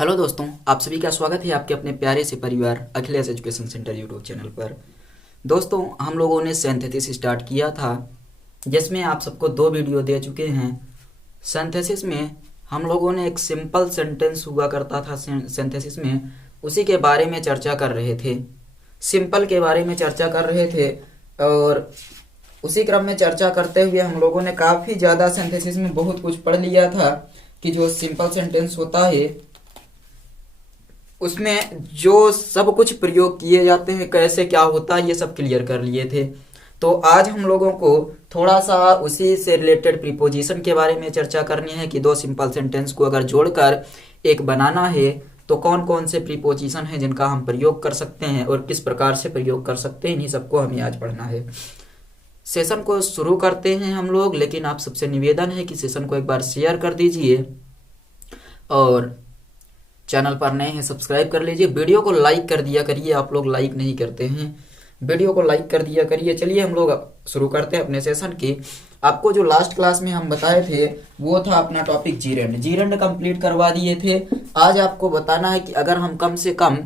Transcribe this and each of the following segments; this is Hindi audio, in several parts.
हेलो दोस्तों, आप सभी का स्वागत है आपके अपने प्यारे से परिवार Akhilesh education centre YouTube channel पर। दोस्तों, हम लोगों ने सिंथेसिस स्टार्ट किया था जिसमें आप सबको 2 वीडियो दे चुके हैं। सिंथेसिस में हम लोगों ने एक सिंपल सेंटेंस हुआ करता था सिंथेसिस में, उसी के बारे में चर्चा कर रहे थे। सिंपल के बारे में चर्चा कर रहे थे और उसी क्रम में चर्चा करते हुए हम लोगों ने काफ़ी ज़्यादा सिंथेसिस में बहुत कुछ पढ़ लिया था कि जो सिंपल सेंटेंस होता है उसमें जो सब कुछ प्रयोग किए जाते हैं, कैसे क्या होता है, ये सब क्लियर कर लिए थे। तो आज हम लोगों को थोड़ा सा उसी से रिलेटेड प्रीपोजिशन के बारे में चर्चा करनी है कि 2 सिंपल सेंटेंस को अगर जोड़कर एक बनाना है तो कौन कौन से प्रीपोजिशन हैं जिनका हम प्रयोग कर सकते हैं और किस प्रकार से प्रयोग कर सकते हैं, इन्हीं सबको हमें आज पढ़ना है। सेशन को शुरू करते हैं हम लोग, लेकिन आप सबसे निवेदन है कि सेशन को एक बार शेयर कर दीजिए और चैनल पर नए हैं सब्सक्राइब कर लीजिए। वीडियो को लाइक कर दिया करिए, आप लोग लाइक नहीं करते हैं, वीडियो को लाइक कर दिया करिए। चलिए हम लोग शुरू करते हैं अपने सेशन की। आपको जो लास्ट क्लास में हम बताए थे वो था अपना टॉपिक जीरेंड। जीरेंड कंप्लीट करवा दिए थे। आज आपको बताना है कि अगर हम कम से कम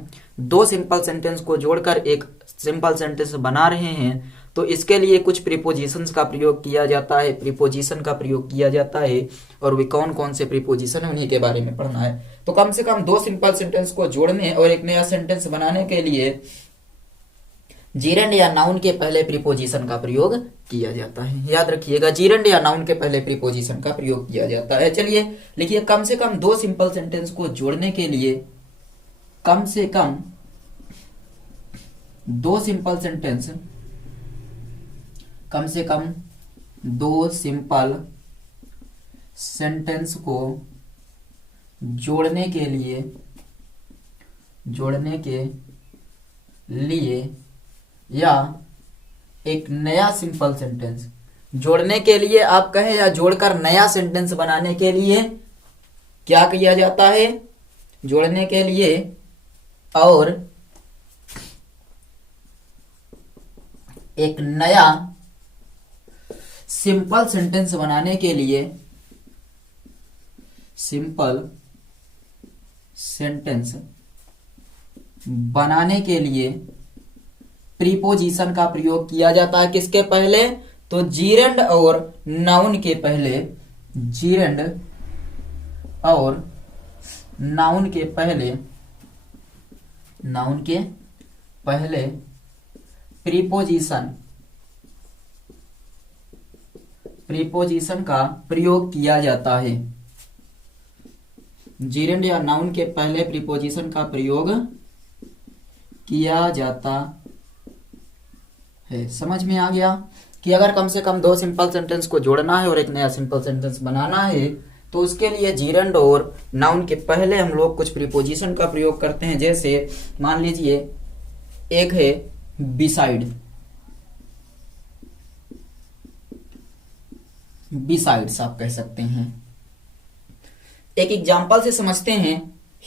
2 सिंपल सेंटेंस को जोड़कर एक सिंपल सेंटेंस बना रहे हैं तो इसके लिए कुछ प्रीपोजिशंस का प्रयोग किया जाता है, प्रीपोजिशन का प्रयोग किया जाता है, और वे कौन कौन से प्रीपोजिशन है उन्हीं के बारे में पढ़ना है। तो कम से कम 2 सिंपल सेंटेंस को जोड़ने और एक नया सेंटेंस बनाने के लिए जीरेंड या नाउन के पहले प्रीपोजिशन का प्रयोग किया जाता है। याद रखिएगा, जीरेंड या नाउन के पहले प्रीपोजिशन का प्रयोग किया जाता है। चलिए लिखिए, कम से कम 2 सिंपल सेंटेंस को जोड़ने के लिए कम से कम 2 सिंपल सेंटेंस, कम से कम 2 सिंपल सेंटेंस को जोड़ने के लिए या एक नया सिंपल सेंटेंस जोड़ने के लिए, आप कहें या जोड़कर नया सेंटेंस बनाने के लिए क्या किया जाता है, जोड़ने के लिए और एक नया सिंपल सेंटेंस बनाने के लिए, सिंपल सेंटेंस बनाने के लिए प्रीपोजिशन का प्रयोग किया जाता है। किसके पहले? तो जीरेंड और नाउन के पहले, जीरेंड और नाउन के पहले, नाउन के पहले प्रीपोजिशन का प्रयोग किया जाता है। जीरेंड या नाउन के पहले प्रीपोजिशन का प्रयोग किया जाता है। समझ में आ गया कि अगर कम से कम 2 सिंपल सेंटेंस को जोड़ना है और एक नया सिंपल सेंटेंस बनाना है तो उसके लिए जीरेंड और नाउन के पहले हम लोग कुछ प्रीपोजिशन का प्रयोग करते हैं। जैसे मान लीजिए एक है बिसाइड, बिसाइड्स आप कह सकते हैं। एक एग्जाम्पल से समझते हैं,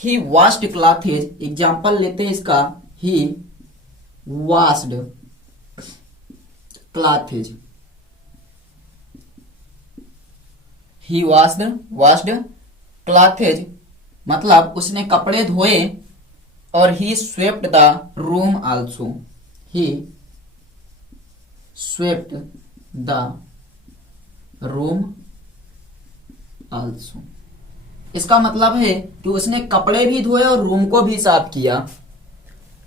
ही वॉश्ड क्लॉथेज, एग्जाम्पल लेते हैं इसका, he washed clothes, he washed clothes मतलब उसने कपड़े धोए, और he swept the room also, he swept the room also. इसका मतलब है कि उसने कपड़े भी धोए और रूम को भी साफ किया,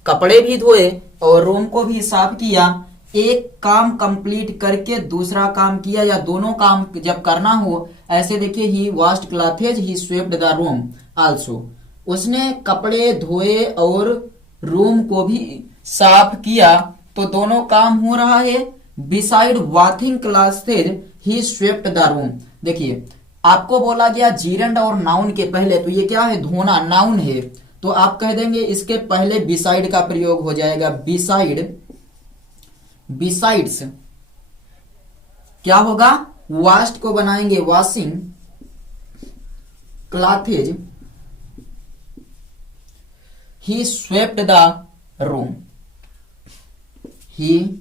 कपड़े भी धोए और रूम को भी साफ किया। एक काम कंप्लीट करके दूसरा काम किया, या दोनों काम जब करना हो, ऐसे देखिए, he washed clothes, he swept the room also. उसने कपड़े धोए और रूम को भी साफ किया, तो दोनों काम हो रहा है। Beside washing clothes he swept the room. देखिए, आपको बोला गया जीरेंड और नाउन के पहले, तो ये क्या है, धोना नाउन है, तो आप कह देंगे इसके पहले बिसाइड का प्रयोग हो जाएगा। बिसाइड, बिसाइड्स क्या होगा, वॉश्ड को बनाएंगे washing clothes, he swept the room, he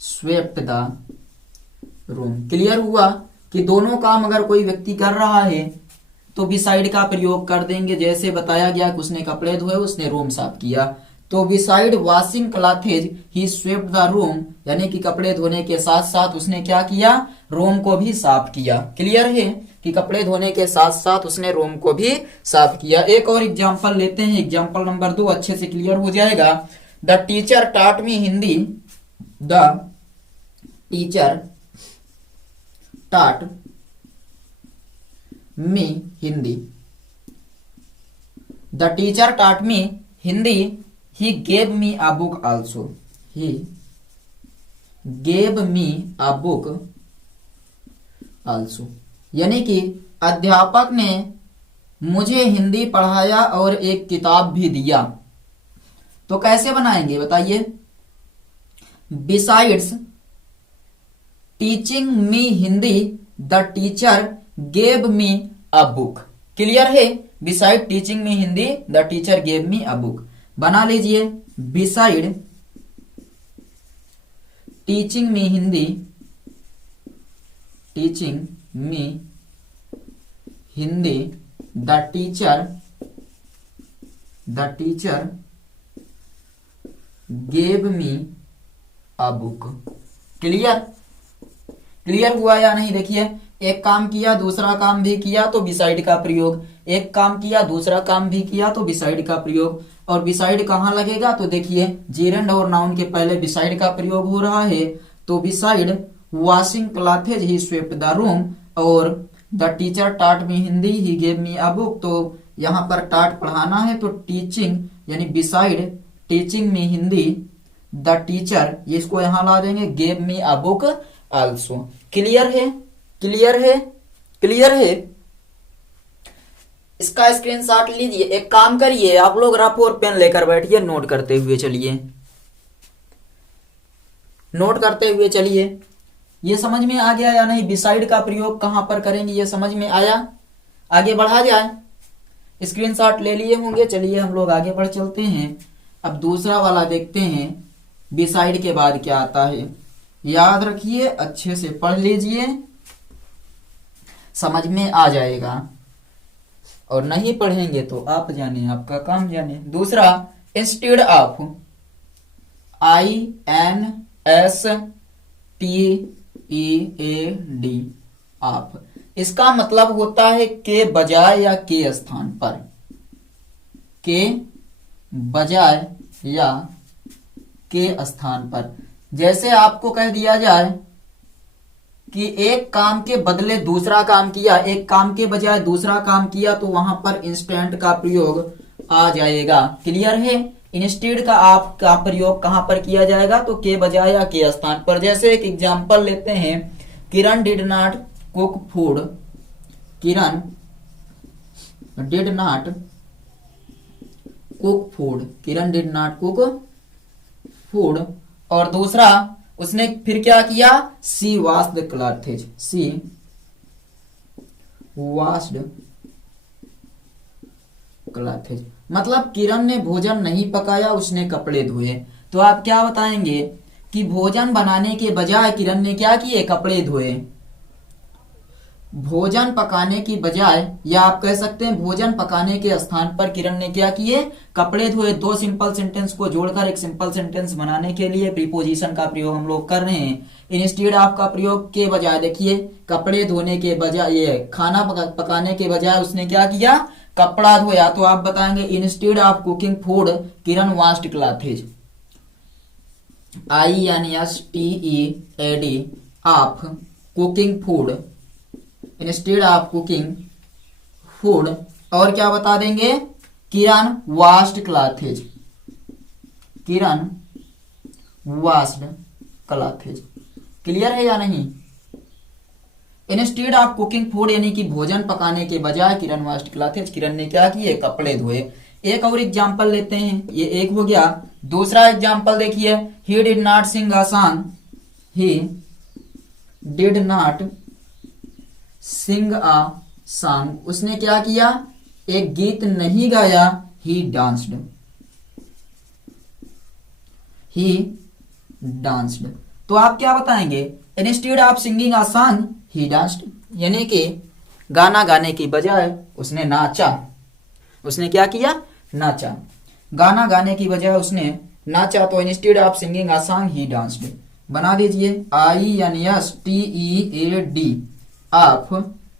swept the room. Clear हुआ कि दोनों काम अगर कोई व्यक्ति कर रहा है तो बिसाइड का प्रयोग कर देंगे। जैसे बताया गया कि उसने कपड़े धोए, उसने रूम साफ किया, तो beside washing clothes he swept the room, यानी कि कपड़े धोने के साथ साथ उसने क्या किया, रूम को भी साफ किया। क्लियर है कि कपड़े धोने के साथ साथ उसने रूम को भी साफ किया। एक और एग्जांपल लेते हैं, एग्जांपल नंबर 2, अच्छे से क्लियर हो जाएगा। The teacher taught me Hindi, the teacher taught me Hindi, the teacher taught me Hindi, he gave me a book also, he gave me a book also, यानी कि अध्यापक ने मुझे हिंदी पढ़ाया और एक किताब भी दिया। तो कैसे बनाएंगे बताइए, besides teaching me Hindi the teacher gave me a book. Clear है, beside teaching me Hindi the teacher gave me a book. बना लीजिए, beside teaching me Hindi, teaching me Hindi the teacher gave me a book. Clear, clear हुआ या नहीं? देखिए, एक काम किया दूसरा काम भी किया तो बिसाइड का प्रयोग, एक काम किया दूसरा काम भी किया तो बिसाइड का प्रयोग। और बिसाइड कहाँ लगेगा, तो देखिए जेरेंड और नाउन के पहले बिसाइड का प्रयोग हो रहा है, तो beside washing clothes he swept the room, और the teacher taught me Hindi he gave me a book, तो यहाँ पर टॉट पढ़ाना है तो टीचिंग, यानी beside teaching me Hindi the teacher, इसको यहाँ ला देंगे, gave me a book also. Clear है, क्लियर है, क्लियर है। इसका स्क्रीनशॉट लीजिए। एक काम करिए, आप लोग रफ और पेन लेकर बैठिए, नोट करते हुए चलिए, नोट करते हुए चलिए। ये समझ में आ गया या नहीं? बिसाइड का प्रयोग कहां पर करेंगे, ये समझ में आया? आगे बढ़ा जाए, स्क्रीनशॉट ले लिए होंगे। चलिए हम लोग आगे बढ़ चलते हैं। अब दूसरा वाला देखते हैं, बिसाइड के बाद क्या आता है। याद रखिए, अच्छे से पढ़ लीजिए, समझ में आ जाएगा। और नहीं पढ़ेंगे तो आप जाने, आपका काम जाने। दूसरा, इंस्टेड ऑफ, INSTEAD, ऑफ, इसका मतलब होता है के बजाय या के स्थान पर, के बजाय या के स्थान पर। जैसे आपको कह दिया जाए कि एक काम के बदले दूसरा काम किया, एक काम के बजाय दूसरा काम किया, तो वहां पर इंस्टेंट का प्रयोग आ जाएगा। क्लियर है? इंस्टेड का आप का प्रयोग कहां पर किया जाएगा, तो के बजाय या के स्थान पर। जैसे एक एग्जांपल लेते हैं, Kiran did not cook food, Kiran did not cook food, Kiran did not cook food. और दूसरा, उसने फिर क्या किया, she washed clothes, she washed clothes, मतलब किरण ने भोजन नहीं पकाया, उसने कपड़े धोए। तो आप क्या बताएंगे कि भोजन बनाने के बजाय किरण ने क्या किए, कपड़े धोए। भोजन पकाने की बजाय, या आप कह सकते हैं भोजन पकाने के स्थान पर किरण ने क्या किए, कपड़े धोए। दो सिंपल सेंटेंस को जोड़कर एक सिंपल सेंटेंस बनाने के लिए प्रीपोजिशन का प्रयोग हम लोग कर रहे हैं। इंस्टेड ऑफ का प्रयोग के बजाय, देखिए कपड़े धोने के बजाय, ये खाना पकाने के बजाय उसने क्या किया, कपड़ा धोया। तो आप बताएंगे instead of cooking food Kiran washed clothes, INSTEAD, of cooking food, instead of cooking food. और क्या बता देंगे, किरण वॉश्ड क्लॉथेज, किरण वॉश्ड क्लॉथेज। क्लियर है या नहीं? इंस्टेड ऑफ कुकिंग फूड, यानी कि भोजन पकाने के बजाय किरण वॉश्ड क्लॉथेज, किरण ने क्या किए, कपड़े धोए। एक और एग्जांपल लेते हैं, ये एक हो गया। दूसरा एग्जांपल देखिए, he did not sing a song, he did not sing a song, उसने क्या किया, एक गीत नहीं गाया। He danced, he danced. तो आप क्या बताएंगे, instead of singing a song he danced, यानी कि गाना गाने की बजाय उसने नाचा। उसने क्या किया? नाचा। गाना गाने की बजाय उसने नाचा। तो instead of singing a song he danced. बना दीजिए INSTEAD of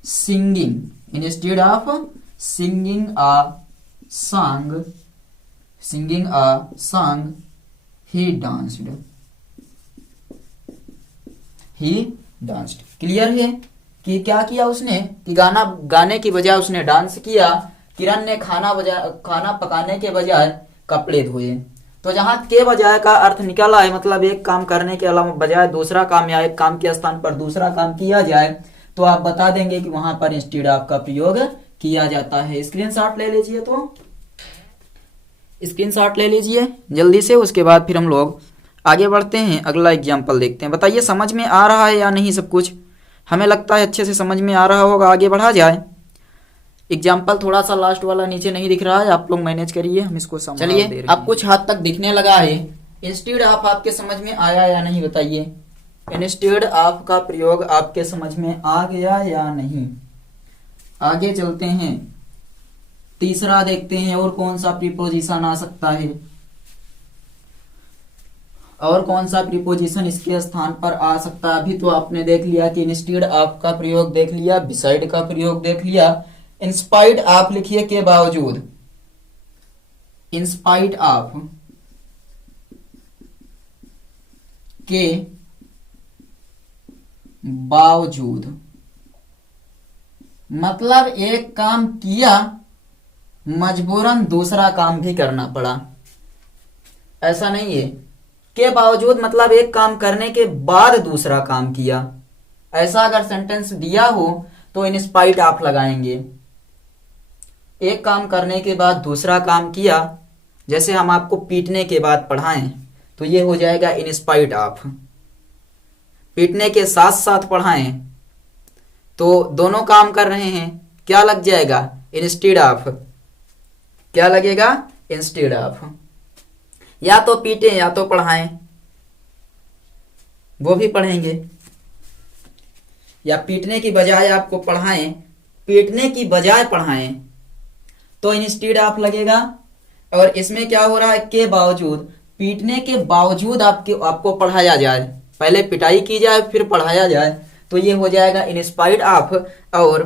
singing. Instead of singing a song, singing a song he danced. He danced. Clear है कि क्या किया उसने कि गाना गाने की बजाय उसने डांस किया। किरण ने खाना पकाने के बजाय कपड़े धोए। तो जहां के बजाय का अर्थ निकला है मतलब एक काम करने के अलावा बजाय दूसरा काम या एक काम के स्थान पर दूसरा काम किया जाए तो आप बता देंगे कि वहां पर इंस्टेड ऑफ का प्रयोग किया जाता है। स्क्रीनशॉट ले लीजिए, तो स्क्रीनशॉट ले लीजिए जल्दी से। उसके बाद फिर हम लोग आगे बढ़ते हैं, अगला एग्जाम्पल देखते हैं। बताइए समझ में आ रहा है या नहीं सब कुछ? हमें लगता है अच्छे से समझ में आ रहा होगा। आगे बढ़ा जाए। एग्जाम्पल थोड़ा सा लास्ट वाला नीचे नहीं दिख रहा है, आप लोग मैनेज करिए, हम इसको समझ दे रहे हैं। अब कुछ हद तक दिखने लगा है। इंस्टेड ऑफ आपके समझ में आया या नहीं बताइए? इंस्टेड ऑफ का प्रयोग आपके समझ में आ गया या नहीं? आगे चलते हैं, तीसरा देखते हैं और कौन सा प्रीपोजिशन आ सकता है, और कौन सा प्रीपोजिशन इसके स्थान पर आ सकता है। अभी तो आपने देख लिया कि इंस्टेड ऑफ का प्रयोग देख लिया, बिसाइड का प्रयोग देख लिया। इंस्पाइट ऑफ लिखिए के बावजूद। इंस्पाइट ऑफ के बावजूद मतलब एक काम किया मजबूरन दूसरा काम भी करना पड़ा, ऐसा नहीं है। के बावजूद मतलब एक काम करने के बाद दूसरा काम किया। ऐसा अगर सेंटेंस दिया हो तो इन स्पाइट ऑफ लगाएंगे। एक काम करने के बाद दूसरा काम किया, जैसे हम आपको पीटने के बाद पढ़ाएं तो ये हो जाएगा इन स्पाइट ऑफ। पीटने के साथ साथ पढ़ाएं तो दोनों काम कर रहे हैं, क्या लग जाएगा? Instead of. क्या लगेगा? Instead of. या तो पीटे या तो पढ़ाएं, वो भी पढ़ेंगे। या पीटने की बजाय आपको पढ़ाएं, पीटने की बजाय पढ़ाएं तो इंस्टेड ऑफ लगेगा। और इसमें क्या हो रहा है? के बावजूद, पीटने के बावजूद आपको पढ़ाया जाए, पहले पिटाई की जाए फिर पढ़ाया जाए, तो ये हो जाएगा इन स्पाइट ऑफ। और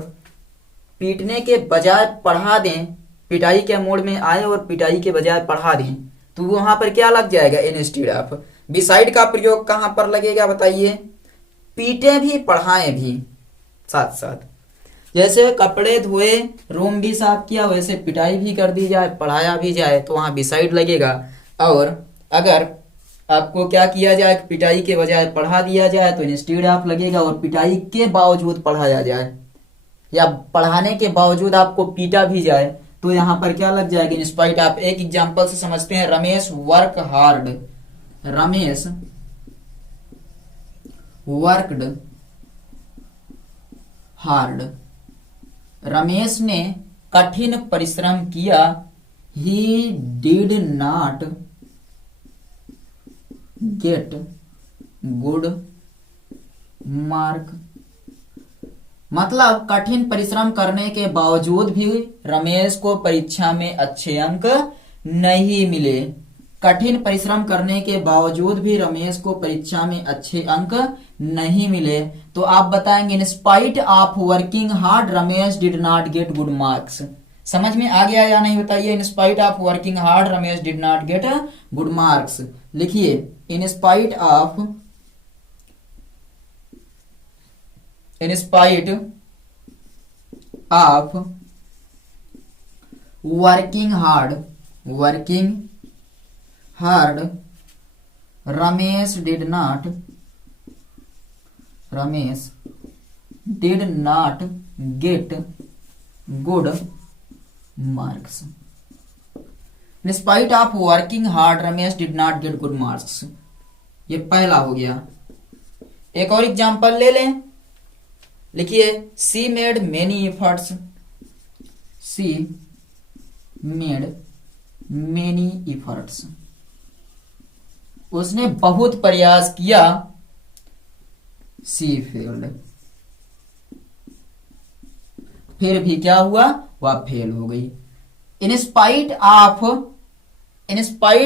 पीटने के बजाय पढ़ा दें, पिटाई के मोड में आए और पिटाई के बजाय पढ़ा दें तो वहां पर क्या लग जाएगा? Instead of. बिसाइड का प्रयोग कहां पर लगेगा बताइए? पीटे भी पढ़ाएं भी साथ साथ। जैसे कपड़े धोए, रूम भी साफ किया, वैसे पिटाई भी कर दी जाए, पढ़ाया भी जाए तो वहां बिसाइड लगेगा। और अगर आपको क्या किया जाए, पिटाई के बजाय पढ़ा दिया जाए तो इंस्टेड ऑफ लगेगा। और पिटाई के बावजूद पढ़ाया जाए या पढ़ाने के बावजूद आपको पीटा भी जाए तो यहां पर क्या लग जाएगा? इन स्पाइट ऑफ। एक एग्जांपल से समझते हैं। Ramesh work hard. Ramesh worked hard. Ramesh ने कठिन परिश्रम किया। ही did not get good mark. मतलब कठिन परिश्रम करने के बावजूद भी रमेश को परीक्षा में अच्छे अंक नहीं मिले। कठिन परिश्रम करने के बावजूद भी रमेश को परीक्षा में अच्छे अंक नहीं मिले। तो आप बताएंगे in spite of working hard Ramesh did not get good marks. समझ में आ गया या नहीं बताइए? In spite of working hard Ramesh did not get good marks. लिखिए in spite of, in spite of working hard, working hard Ramesh did not get good marks. In spite of working hard Ramesh did not get good marks. ये पहला हो गया। एक और एग्जांपल ले लें। लिखिए सी मेड मेनी एफर्ट्स। सी मेड मेनी एफर्ट्स। उसने बहुत प्रयास किया। See failed. फिर भी क्या हुआ, वह फेल हो गई। इन स्पाइट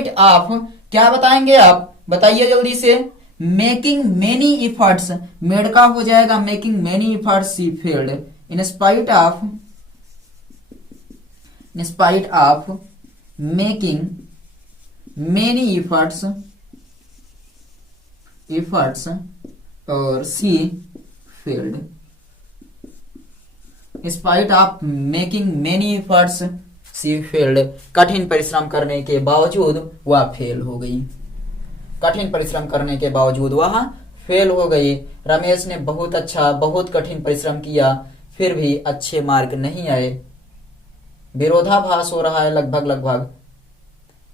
ऑफ क्या बताएंगे आप, बताइए जल्दी से। मेकिंग मेनी इफर्ट्स, मेड का हो जाएगा making many efforts she failed. In spite of making many efforts और she failed. Spite of making many efforts she failed, कठिन परिश्रम करने के बावजूद वह फेल हो गई। कठिन परिश्रम करने के बावजूद वह फेल हो गई। रमेश ने बहुत कठिन परिश्रम किया, फिर भी अच्छे मार्क नहीं आए। विरोधाभास हो रहा है लगभग।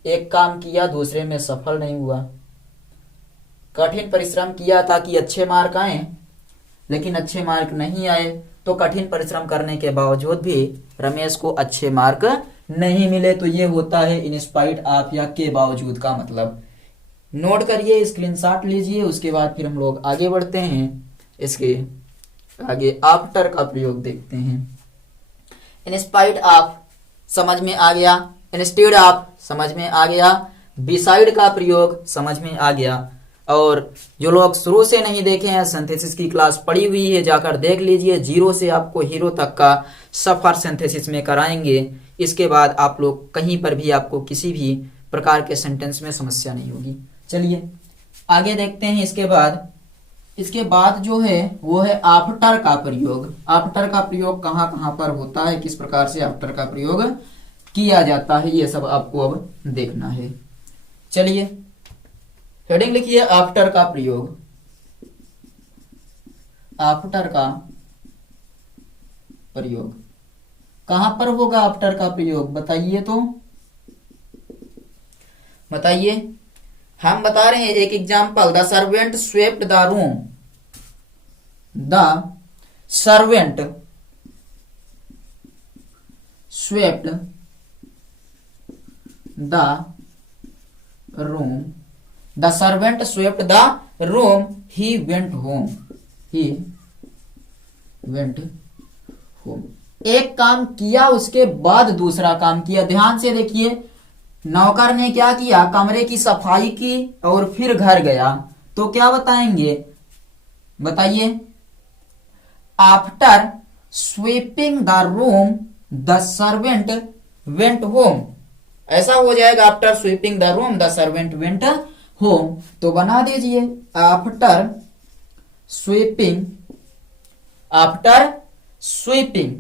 एक काम किया, दूसरे में सफल नहीं हुआ। कठिन परिश्रम किया ताकि अच्छे मार्क आए, लेकिन अच्छे मार्क नहीं आए। तो कठिन परिश्रम करने के बावजूद भी रमेश को अच्छे मार्क नहीं मिले। तो ये होता है इन स्पाइट ऑफ या के बावजूद का मतलब। नोट करिए, स्क्रीनशॉट लीजिए, उसके बाद फिर हम लोग आगे बढ़ते हैं। इसके आगे आफ्टर का प्रयोग देखते हैं। इन स्पाइट ऑफ समझ में आ गया, इंस्टेड ऑफ समझ में आ गया, बिसाइड का प्रयोग समझ में आ गया। और जो लोग शुरू से नहीं देखे हैं, सिंथेसिस की क्लास पड़ी हुई है, जाकर देख लीजिए। जीरो से आपको हीरो तक का सफर सिंथेसिस में कराएंगे। इसके बाद आप लोग कहीं पर भी आपको किसी भी प्रकार के सेंटेंस में समस्या नहीं होगी। चलिए आगे देखते हैं। इसके बाद जो है वो है आफ्टर का प्रयोग। आफ्टर का प्रयोग कहाँ कहाँ पर होता है, किस प्रकार से आफ्टर का प्रयोग किया जाता है, ये सब आपको अब देखना है। चलिए हेडिंग लिखिए, आफ्टर का प्रयोग। आफ्टर का प्रयोग कहां पर होगा, आफ्टर का प्रयोग बताइए तो, बताइए। हम बता रहे हैं एक example, the servant swept the room. The servant swept the room. The servant swept the room, he went home. He went home. एक काम किया, उसके बाद दूसरा काम किया। ध्यान से देखिए, नौकर ने क्या किया, कमरे की सफाई की और फिर घर गया। तो क्या बताएंगे, बताइए। After sweeping the room the servant went home, ऐसा हो जाएगा। After sweeping the room the servant went home. तो बना दीजिए, after sweeping, after sweeping,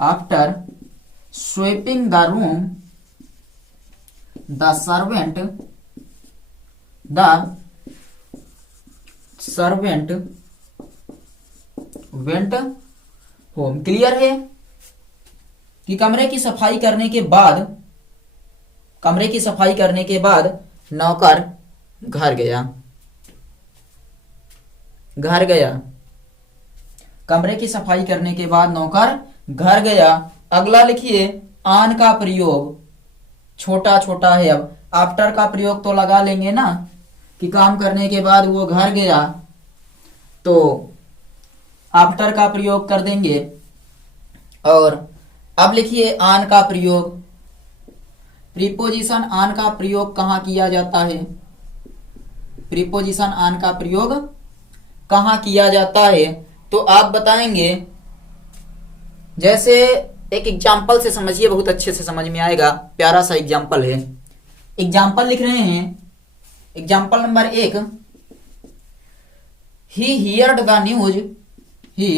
after sweeping the room the servant went home। Clear है कि कमरे की सफाई करने के बाद नौकर घर गया। कमरे की सफाई करने के बाद नौकर घर गया। अगला लिखिए, आन का प्रयोग। छोटा छोटा है। अब आफ्टर का प्रयोग तो लगा लेंगे ना, कि काम करने के बाद वो घर गया, तो आफ्टर का प्रयोग कर देंगे। और अब लिखिए आन का प्रयोग। प्रीपोजिशन आन का प्रयोग कहां किया जाता है, प्रीपोजिशन आन का प्रयोग कहां किया जाता है, तो आप बताएंगे। जैसे एक एग्जाम्पल से समझिए, बहुत अच्छे से समझ में आएगा। प्यारा सा एग्जाम्पल है। एग्जाम्पल लिख रहे हैं, example number 1। He heard the news, he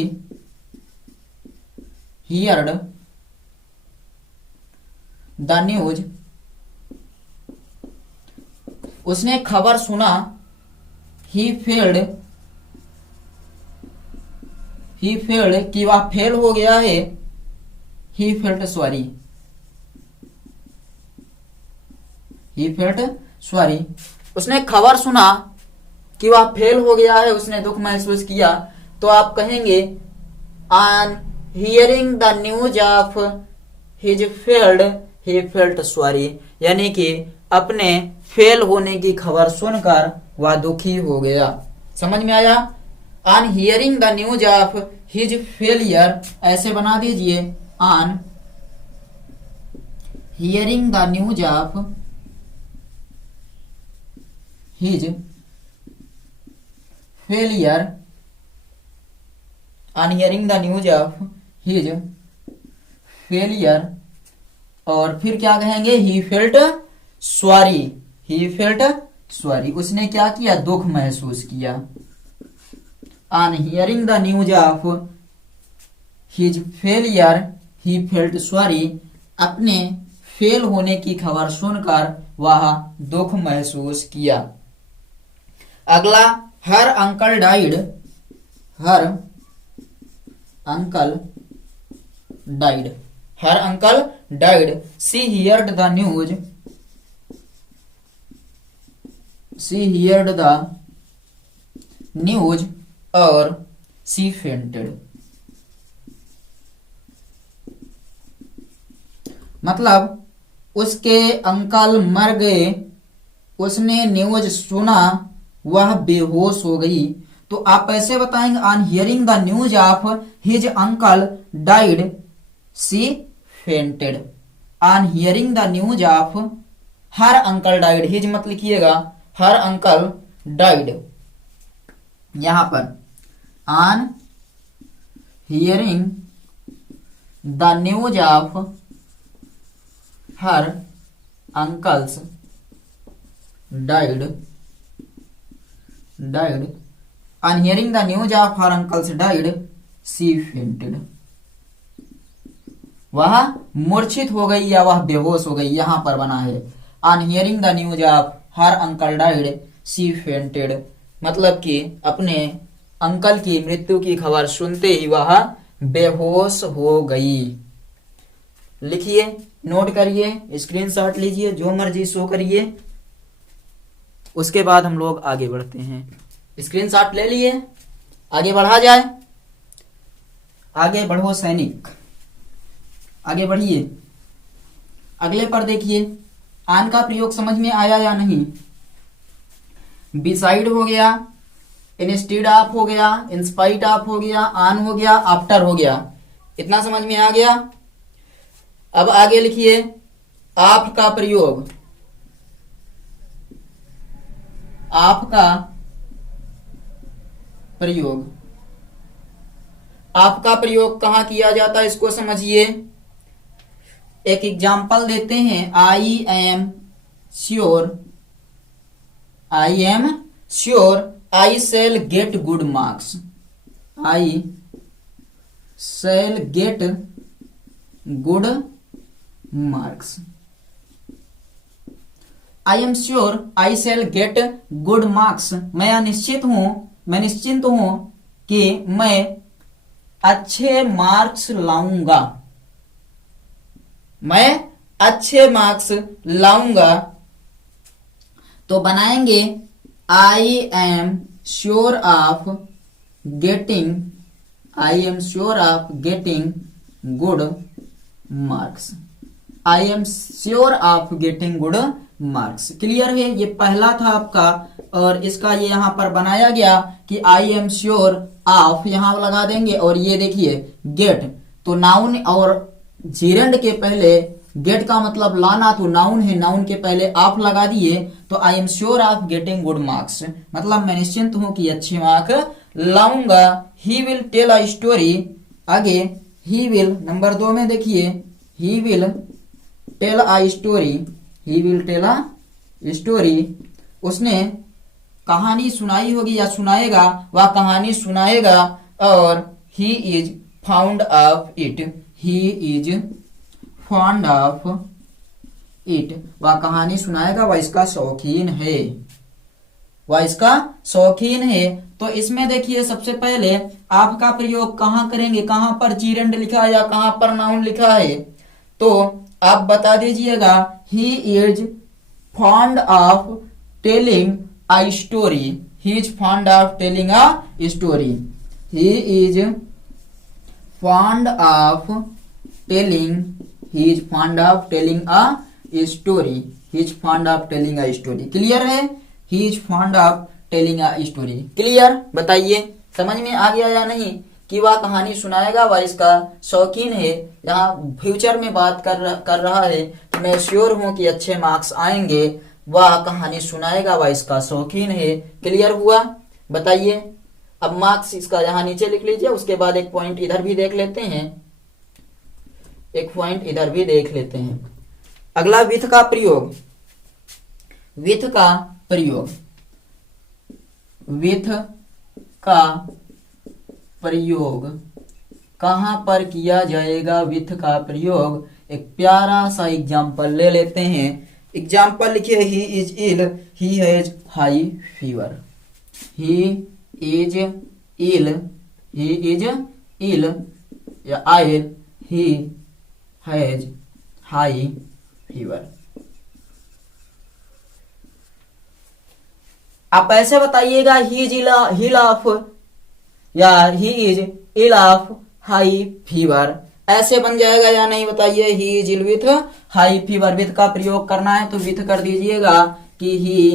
heard the news, उसने खबर सुना। ही फेल्ड कि वह फेल हो गया है। He felt sorry, he felt sorry। उसने खबर सुना कि वह फेल हो गया है, उसने दुख महसूस किया। तो आप कहेंगे on hearing the news of his failed, he felt sorry। यानी कि अपने फेल होने की खबर सुनकर वह दुखी हो गया। समझ में आया। On hearing the news of his failure, ऐसे बना दीजिए, on hearing the news of his failure, on hearing the news of his failure, और फिर क्या कहेंगे, he felt sorry, he felt sorry, उसने क्या किया, दुख महसूस किया। On hearing the news of his failure he felt sorry, अपने फेल होने की खबर सुनकर वह दुख महसूस किया। अगला, हर uncle died, her uncle died, her uncle died, she heard the news, she heard the news और शी फेंटेड। मतलब उसके अंकल मर गए, उसने न्यूज सुना, वह बेहोश हो गई। तो आप ऐसे बताएंगे, on hearing the news of his uncle died she fainted. On hearing the news of her uncle died, his मत लिखिएगा, हर अंकल डाइड, यहां पर on hearing the news of her uncles died, died, on hearing the news of her uncles died she fainted, वह मूर्छित हो गई या वह बेहोश हो गई, यहां पर बना है on hearing the news of her uncle died she fainted, मतलब कि अपने अंकल की मृत्यु की खबर सुनते ही वह बेहोश हो गई। लिखिए, नोट करिए, स्क्रीनशॉट लीजिए, जो मर्जी शो करिए, उसके बाद हम लोग आगे बढ़ते हैं। स्क्रीनशॉट ले लिए, आगे बढ़ा जाए। आगे बढ़ो सैनिक, आगे बढ़िए। अगले पर देखिए, आन का प्रयोग समझ में आया या नहीं। बिसाइड हो गया, इंस्टीड ऑफ हो गया, इंस्पाइट ऑफ हो गया, ऑन हो गया, आफ्टर हो गया, इतना समझ में आ गया। अब आगे लिखिए, आप का प्रयोग, आप का प्रयोग, आपका प्रयोग कहां किया जाता है, इसको समझिए। एक एग्जाम्पल देते हैं, आई am sure, I am sure I shell gate good marks, I shell gate good marks, I am sure I shell gate good marks, मैं निश्चित हूं, मैं निश्चिंत हूं कि मैं अच्छे मार्क्स लाऊंगा, मैं अच्छे मार्क्स लाऊंगा। तो बनाएंगे, आई am sure of getting, I am sure of getting good marks, I am sure of getting good marks. Clear है, ये पहला था आपका, और इसका ये यहां पर बनाया गया कि आई एम श्योर ऑफ यहां लगा देंगे, और ये देखिए गेट, तो नाउन और जीरेंड के पहले गेट का मतलब लाना, तो नाउन है, नाउन के पहले आप लगा दिए, तो I am sure of getting good marks, मतलब मैं निश्चिंत हूं कि अच्छे मार्क लाऊंगा। He will tell a story, आगे ही विल, नंबर 2 में देखिए, he will tell a story, he will tell a story, उसने कहानी सुनाई होगी या सुनाएगा, वह कहानी सुनाएगा। और he is found of it, he is fond of it, वह कहानी सुनाएगा, वह इसका शौकीन है, वह इसका शौकीन है। तो इसमें देखिए, सबसे पहले आपका प्रयोग कहां करेंगे, कहां पर जीरेंड लिखा है या कहां पर नाउन लिखा है, तो आप बता दीजिएगा। He is fond of telling a story, he is fond of telling a story, he is fond of telling, he is fond of telling a story, he is fond of telling a story। Clear है, he is fond of telling a story। Clear, बताइए समझ में आ गया या नहीं कि वह कहानी सुनाएगा, वह इसका शौकीन है। यहाँ फ्यूचर में बात कर रहा है, मैं श्योर हूं कि अच्छे मार्क्स आएंगे, वह कहानी सुनाएगा, वह इसका शौकीन है। क्लियर हुआ? बताइए। अब मार्क्स इसका यहाँ नीचे लिख लीजिए, उसके बाद एक पॉइंट इधर भी देख लेते हैं, एक पॉइंट इधर भी देख लेते हैं। अगला विथ का प्रयोग। विथ का प्रयोग, विथ का प्रयोग कहां पर किया जाएगा? विथ का प्रयोग एक प्यारा सा एग्जाम्पल ले लेते हैं। एग्जाम्पल लिखिए, he is ill, he has high fever. He is ill, he is ill या ail, he has high fever. आप ऐसे बताइएगा, ही इज इल ऑफ या he is ill of high fever, ऐसे बन जाएगा या नहीं? बताइए। He is ill with high fever, with का प्रयोग करना है तो विथ कर दीजिएगा कि he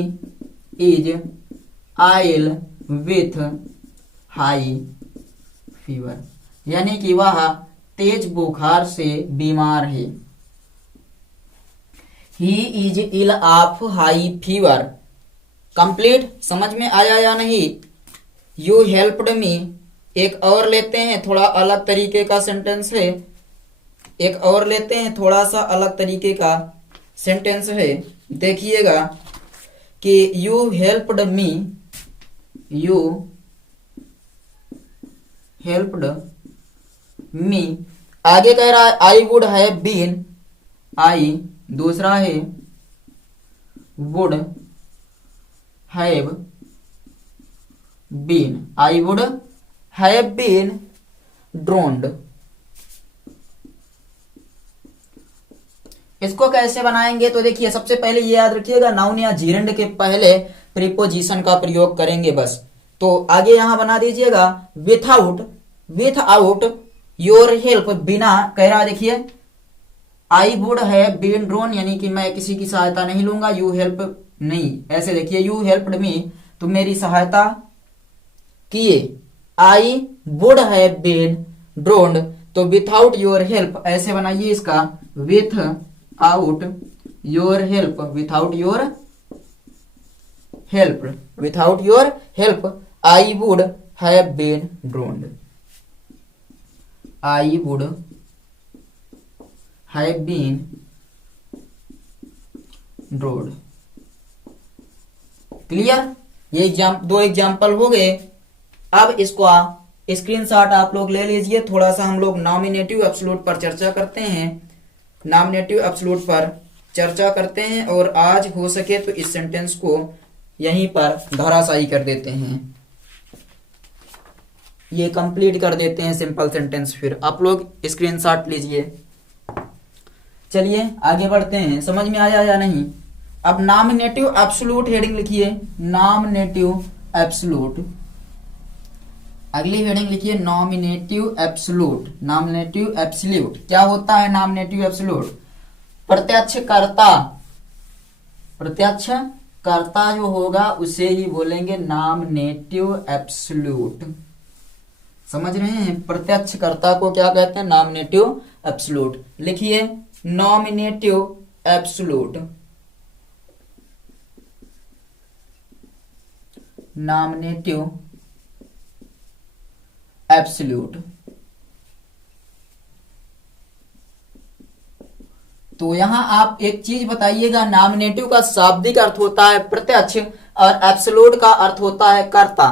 is ail with high fever, यानी कि वह तेज बुखार से बीमार है। He is ill of high fever. Complete? समझ में आया या नहीं? यू हेल्प्ड मी, एक और लेते हैं, थोड़ा अलग तरीके का सेंटेंस है। एक और लेते हैं, थोड़ा सा अलग तरीके का सेंटेंस है। देखिएगा कि you helped me, you helped me, आगे कह रहा है I would have been, I दूसरा है would have been, I would have been drowned. इसको कैसे बनाएंगे? तो देखिए, सबसे पहले ये याद रखिएगा, नाउन या जीरेंड के पहले प्रीपोजिशन का प्रयोग करेंगे बस। तो आगे यहां बना दीजिएगा विथआउट, विथआउट योर हेल्प, बिना कह रहा, देखिए I would have been drawn, यानी कि मैं किसी की सहायता नहीं लूंगा। यू हेल्प नहीं, ऐसे देखिए, यू हेल्प्ड मी, तुम मेरी सहायता किए। I would have been drowned, तो विथआउट योर हेल्प ऐसे बनाइए इसका, without your help, without your help, without your help I would have been drowned, I would have been drowned. Clear? ये दो एग्जाम्पल हो गए। अब इसको स्क्रीनशॉट आप लोग ले लीजिए। थोड़ा सा हम लोग नॉमिनेटिव एब्सोल्यूट पर चर्चा करते हैं, नॉमिनेटिव एब्सोल्यूट पर चर्चा करते हैं, और आज हो सके तो इस सेंटेंस को यहीं पर धराशायी कर देते हैं, ये कंप्लीट कर देते हैं सिंपल सेंटेंस। फिर आप लोग स्क्रीनशॉट लीजिए। चलिए आगे बढ़ते हैं। समझ में आया या नहीं? अब नॉमिनेटिव एब्सोल्यूट हेडिंग लिखिए, नॉमिनेटिव एब्सोल्यूट। अगली हेडिंग लिखिए नॉमिनेटिव एब्सोल्यूट, नॉमिनेटिव एब्सोल्यूट। क्या होता है नॉमिनेटिव एब्सोल्यूट? प्रत्यक्ष कर्ता, प्रत्यक्ष कर्ता जो होगा उसे ही बोलेंगे नॉमिनेटिव एब्सोल्यूट। समझ रहे हैं? प्रत्यक्ष कर्ता को क्या कहते हैं? Nominative absolute. लिखिए नॉमिनेटिव एब्सोल्यूट, नॉमिनेटिव एब्सोल्यूट। तो यहां आप एक चीज बताइएगा, नॉमिनेटिव का शाब्दिक अर्थ होता है प्रत्यक्ष और एब्सोल्यूट का अर्थ होता है कर्ता।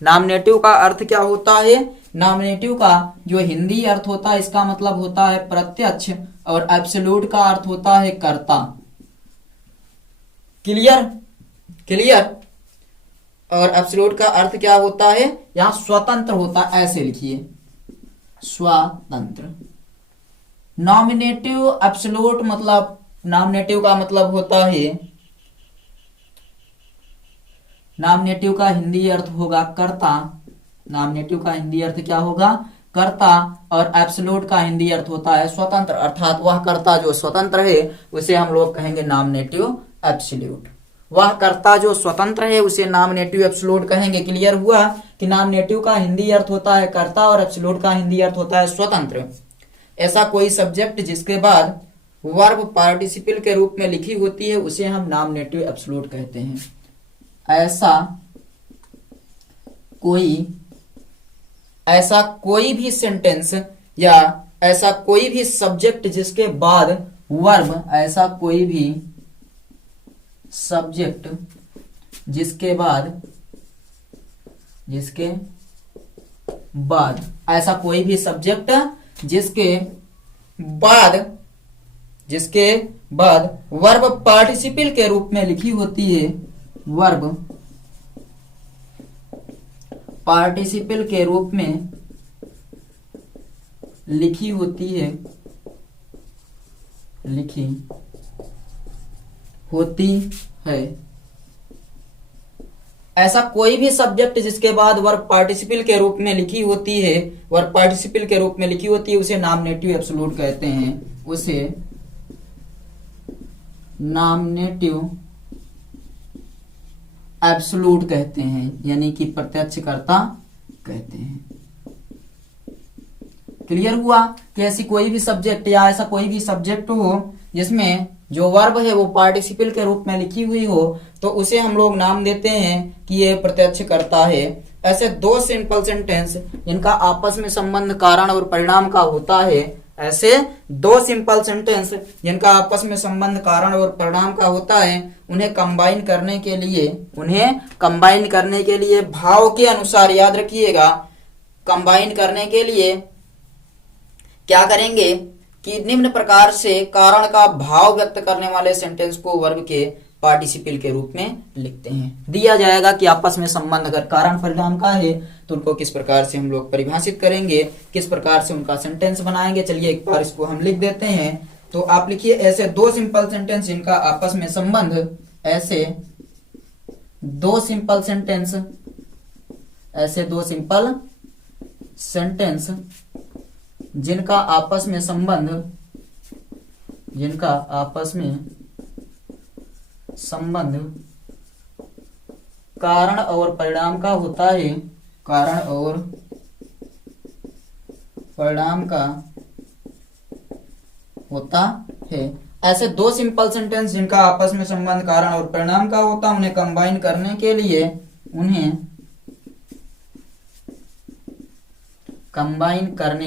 नॉमिनेटिव का अर्थ क्या होता है? नॉमिनेटिव का जो हिंदी अर्थ होता है इसका मतलब होता है प्रत्यक्ष, और एब्सोल्यूट का अर्थ होता है कर्ता। क्लियर? क्लियर? और एब्सोल्यूट का अर्थ क्या होता है? यहां स्वतंत्र होता है, ऐसे लिखिए स्वतंत्र। नॉमिनेटिव एब्सोल्यूट मतलब, नॉमिनेटिव का मतलब होता है, नॉमिनेटिव का हिंदी अर्थ होगा कर्ता। नॉमिनेटिव का हिंदी अर्थ क्या होगा? कर्ता। और एब्सोल्यूट का हिंदी अर्थ होता है स्वतंत्र, अर्थात वह कर्ता जो स्वतंत्र है उसे हम लोग कहेंगे नॉमिनेटिव एब्सोल्यूट। वह कर्ता जो स्वतंत्र है उसे नॉमिनेटिव एब्सोल्यूट कहेंगे। क्लियर हुआ कि नॉमिनेटिव का हिंदी अर्थ होता है कर्ता और एब्सोल्यूट का हिंदी अर्थ होता है स्वतंत्र। ऐसा कोई सब्जेक्ट जिसके बाद वर्ब पार्टिसिपल के रूप में लिखी होती है उसे हम नॉमिनेटिव एब्सोल्यूट कहते हैं। ऐसा कोई भी सेंटेंस या ऐसा कोई भी सब्जेक्ट जिसके बाद वर्ब, ऐसा कोई भी सब्जेक्ट जिसके बाद ऐसा कोई भी सब्जेक्ट जिसके बाद वर्ब पार्टिसिपल के रूप में लिखी होती है, वर्ब पार्टिसिपल के रूप में लिखी होती है। ऐसा कोई भी सब्जेक्ट जिसके बाद वर्ब पार्टिसिपल के रूप में लिखी होती है, उसे नॉमिनेटिव एब्सोल्यूट कहते हैं। उसे नॉमिनेटिव एब्सोल्यूट कहते हैं, यानी कि प्रत्यक्षकर्ता कहते हैं। क्लियर हुआ कि ऐसी कोई भी सब्जेक्ट या ऐसा कोई भी सब्जेक्ट हो जिसमें जो वर्ब है वो पार्टिसिपल के रूप में लिखी हुई हो, तो उसे हम लोग नाम देते हैं कि ये प्रत्यक्षकर्ता है। ऐसे दो सिंपल सेंटेंस जिनका आपस में संबंध कारण और परिणाम का होता है, उन्हें कंबाइन करने के लिए भाव के अनुसार, याद रखिएगा, कंबाइन करने के लिए क्या करेंगे कि निम्न प्रकार से कारण का भाव व्यक्त करने वाले सेंटेंस को वर्ब के पार्टिसिपल के रूप में लिखते हैं। दिया जाएगा कि आपस में संबंध अगर कारण परिणाम का है तो उनको किस प्रकार से हम लोग परिभाषित करेंगे, किस प्रकार से उनका सेंटेंस बनाएंगे। चलिए एक बार इसको हम लिख देते हैं। तो आप लिखिए, ऐसे दो सिंपल सेंटेंस जिनका आपस में संबंध, ऐसे दो सिंपल सेंटेंस जिनका आपस में संबंध कारण और परिणाम का होता है, ऐसे दो सिंपल सेंटेंस जिनका आपस में संबंध कारण और परिणाम का होता है, उन्हें कंबाइन करने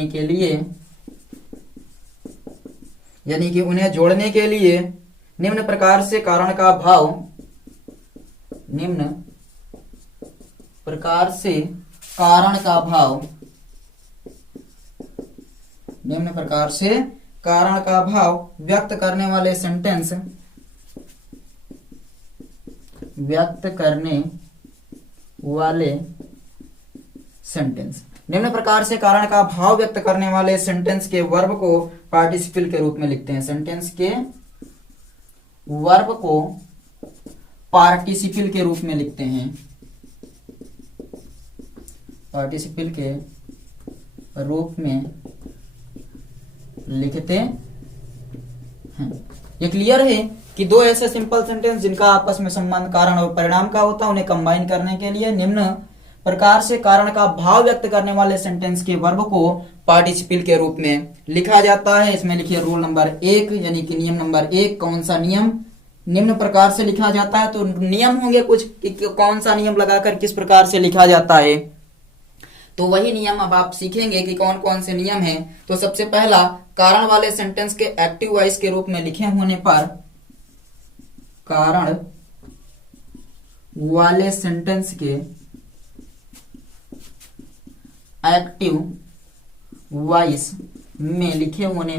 के लिए यानी कि उन्हें जोड़ने के लिए निम्न प्रकार से कारण का भाव व्यक्त करने वाले सेंटेंस निम्न प्रकार से कारण का भाव व्यक्त करने वाले सेंटेंस के वर्ब को पार्टिसिपल के रूप में लिखते हैं। सेंटेंस के वर्ब को पार्टिसिपल के रूप में लिखते हैं, पार्टिसिपल के रूप में लिखते हैं। ये क्लियर है कि दो ऐसे सिंपल सेंटेंस जिनका आपस में संबंध कारण और परिणाम का होता है, उन्हें कंबाइन करने के लिए निम्न प्रकार से कारण का भाव व्यक्त करने वाले सेंटेंस के वर्ब को पार्टिसिपल के रूप में लिखा जाता है। इसमें लिखिए रूल नंबर 1, यानी कि नियम नंबर 1। कौन सा नियम? निम्न प्रकार से लिखा जाता है, तो नियम होंगे कुछ कि कौन सा नियम लगाकर किस प्रकार से लिखा जाता है। तो वही नियम अब आप सीखेंगे कि कौन कौन से नियम हैं। तो सबसे पहला, कारण वाले सेंटेंस के एक्टिव वॉइस के रूप में लिखे होने पर, कारण वाले सेंटेंस के एक्टिव वॉइस में लिखे होने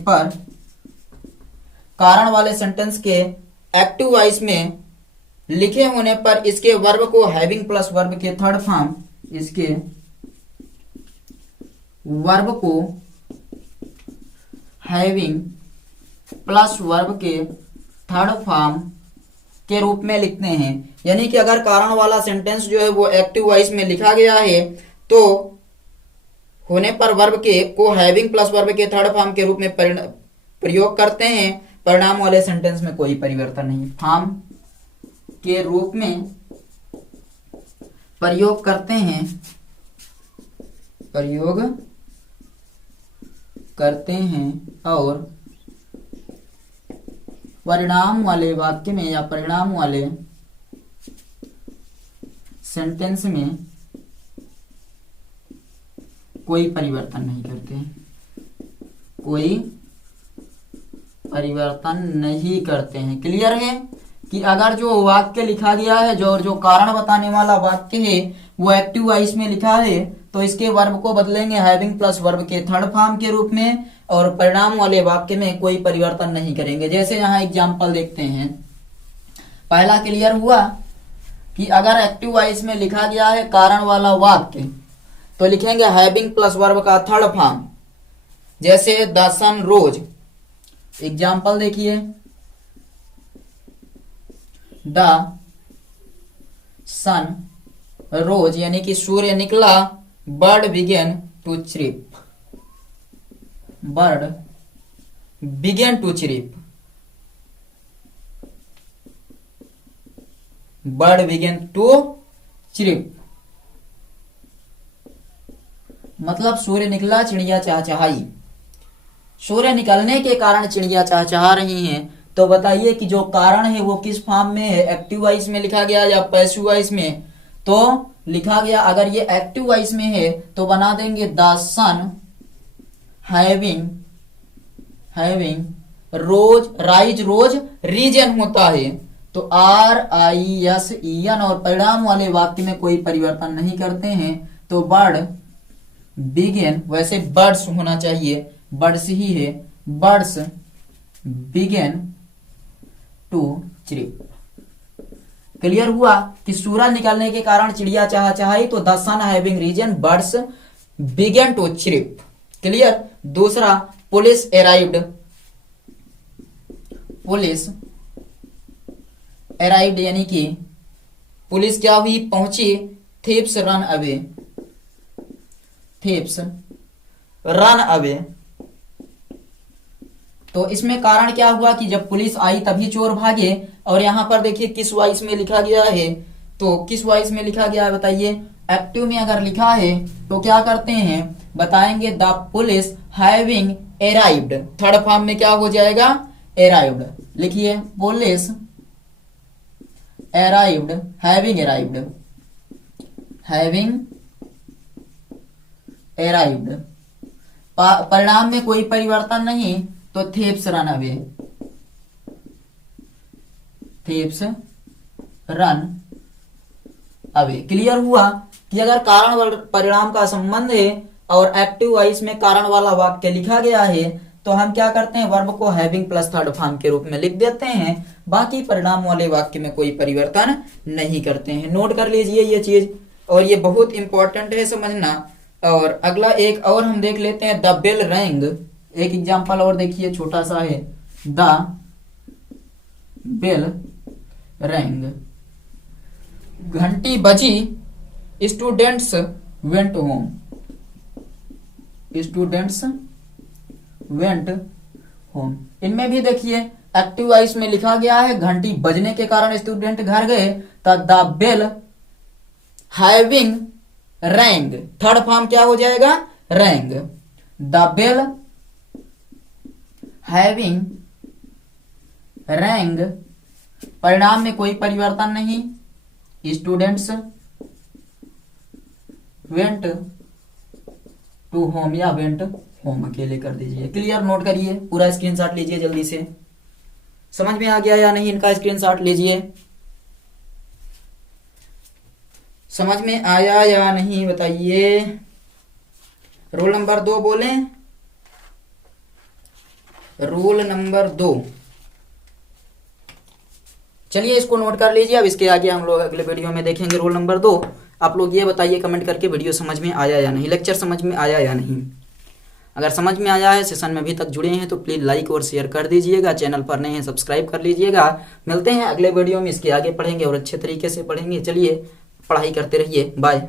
पर, कारण वाले सेंटेंस के एक्टिव वॉइस में लिखे होने पर इसके वर्ब को हैविंग प्लस वर्ब के थर्ड फॉर्म, इसके वर्ब को हैविंग प्लस वर्ब के थर्ड फॉर्म के रूप में लिखते हैं। यानी कि अगर कारण वाला सेंटेंस जो है वो एक्टिव वॉइस में लिखा गया है, तो होने पर वर्ब के को हैविंग प्लस वर्ब के थर्ड फॉर्म के रूप में प्रयोग करते हैं, परिणाम वाले सेंटेंस में कोई परिवर्तन नहीं। फॉर्म के रूप में प्रयोग करते हैं, प्रयोग करते हैं और परिणाम वाले वाक्य में या परिणाम वाले सेंटेंस में कोई परिवर्तन नहीं करते, कोई परिवर्तन नहीं करते हैं। क्लियर है कि अगर जो वाक्य लिखा गया है, जो कारण बताने वाला वाक्य है वो एक्टिव वॉइस में लिखा है, तो इसके वर्ब को बदलेंगे हैविंग प्लस वर्ब के थर्ड फॉर्म के रूप में, और परिणाम वाले वाक्य में कोई परिवर्तन नहीं करेंगे। जैसे यहाँ एग्जाम्पल देखते हैं, पहला क्लियर हुआ कि अगर एक्टिव वॉइस में लिखा गया है कारण वाला वाक्य, तो लिखेंगे हैविंग प्लस वर्ब का थर्ड फॉर्म। जैसे द सन रोज, एग्जाम्पल देखिए, द सन रोज यानी कि सूर्य निकला, bird began to chirp, bird began to chirp, bird began to chirp, मतलब सूर्य निकला, चिड़िया चहचहाई। सूर्य निकलने के कारण चिड़िया चहचहा रही हैं, तो बताइए कि जो कारण है वो किस फॉर्म में है, एक्टिव वॉइस में लिखा गया या पैसिव वॉइस में? तो लिखा गया, अगर ये एक्टिव वॉइस में है तो बना देंगे the sun having rose, rise rose reason होता है, तो RISEN, और परिणाम वाले वाक्य में कोई परिवर्तन नहीं करते हैं, तो बर्ड बिगेन, वैसे बर्ड्स होना चाहिए, बर्ड्स ही है, birds began to chirp. Clear हुआ कि सूरज निकलने के कारण चिड़िया चहचहाई, तो the sun having reason, birds began to chirp. Clear. दूसरा, पुलिस अराइव्ड, पुलिस अराइव्ड यानी कि पुलिस क्या हुई, पहुंची, thieves run away, thieves run away. तो इसमें कारण क्या हुआ कि जब पुलिस आई तभी चोर भागे, और यहां पर देखिए किस वॉइस में लिखा गया है, तो किस वॉइस में लिखा गया है बताइए? एक्टिव में अगर लिखा है तो क्या करते हैं, बताएंगे the police having arrived, third form में क्या हो जाएगा, अराइव्ड। लिखिए police arrived, having arrived, having arrived. परिणाम में कोई परिवर्तन नहीं, तो thieves run away, thieves run away. Clear हुआ कि अगर कारण परिणाम का संबंध है और एक्टिव वॉइस में कारण वाला वाक्य लिखा गया है, तो हम क्या करते हैं, वर्ब को हैविंग प्लस थर्ड फॉर्म के रूप में लिख देते हैं, बाकी परिणाम वाले वाक्य में कोई परिवर्तन नहीं करते हैं। नोट कर लीजिए ये चीज, और ये बहुत इंपॉर्टेंट है समझना। और अगला एक और हम देख लेते हैं, द बेल रैंग। एक एग्जांपल और देखिए, छोटा सा है, द बेल रैंग, घंटी बजी, students went home, students went home. इनमें भी देखिए एक्टिव वॉइस में लिखा गया है, घंटी बजने के कारण स्टूडेंट घर गए, तो the bell having rang, third form क्या हो जाएगा, rang. The bell having rang, परिणाम में कोई परिवर्तन नहीं, स्टूडेंट्स वेंट टू होम या वेंट होम अकेले कर दीजिए। क्लियर। नोट करिए, पूरा स्क्रीनशॉट लीजिए जल्दी से। समझ में आ गया या नहीं, इनका स्क्रीनशॉट लीजिए। समझ में आया या नहीं बताइए। रूल नंबर 2 बोले, रूल नंबर 2। चलिए इसको नोट कर लीजिए। अब इसके आगे हम लोग अगले वीडियो में देखेंगे रूल नंबर 2। आप लोग ये बताइए कमेंट करके, वीडियो समझ में आया या नहीं, लेक्चर समझ में आया या नहीं। अगर समझ में आया है, सेशन में अभी तक जुड़े हैं तो प्लीज़ लाइक और शेयर कर दीजिएगा। चैनल पर नए हैं सब्सक्राइब कर लीजिएगा। मिलते हैं अगले वीडियो में, इसके आगे पढ़ेंगे और अच्छे तरीके से पढ़ेंगे। चलिए पढ़ाई करते रहिए, बाय।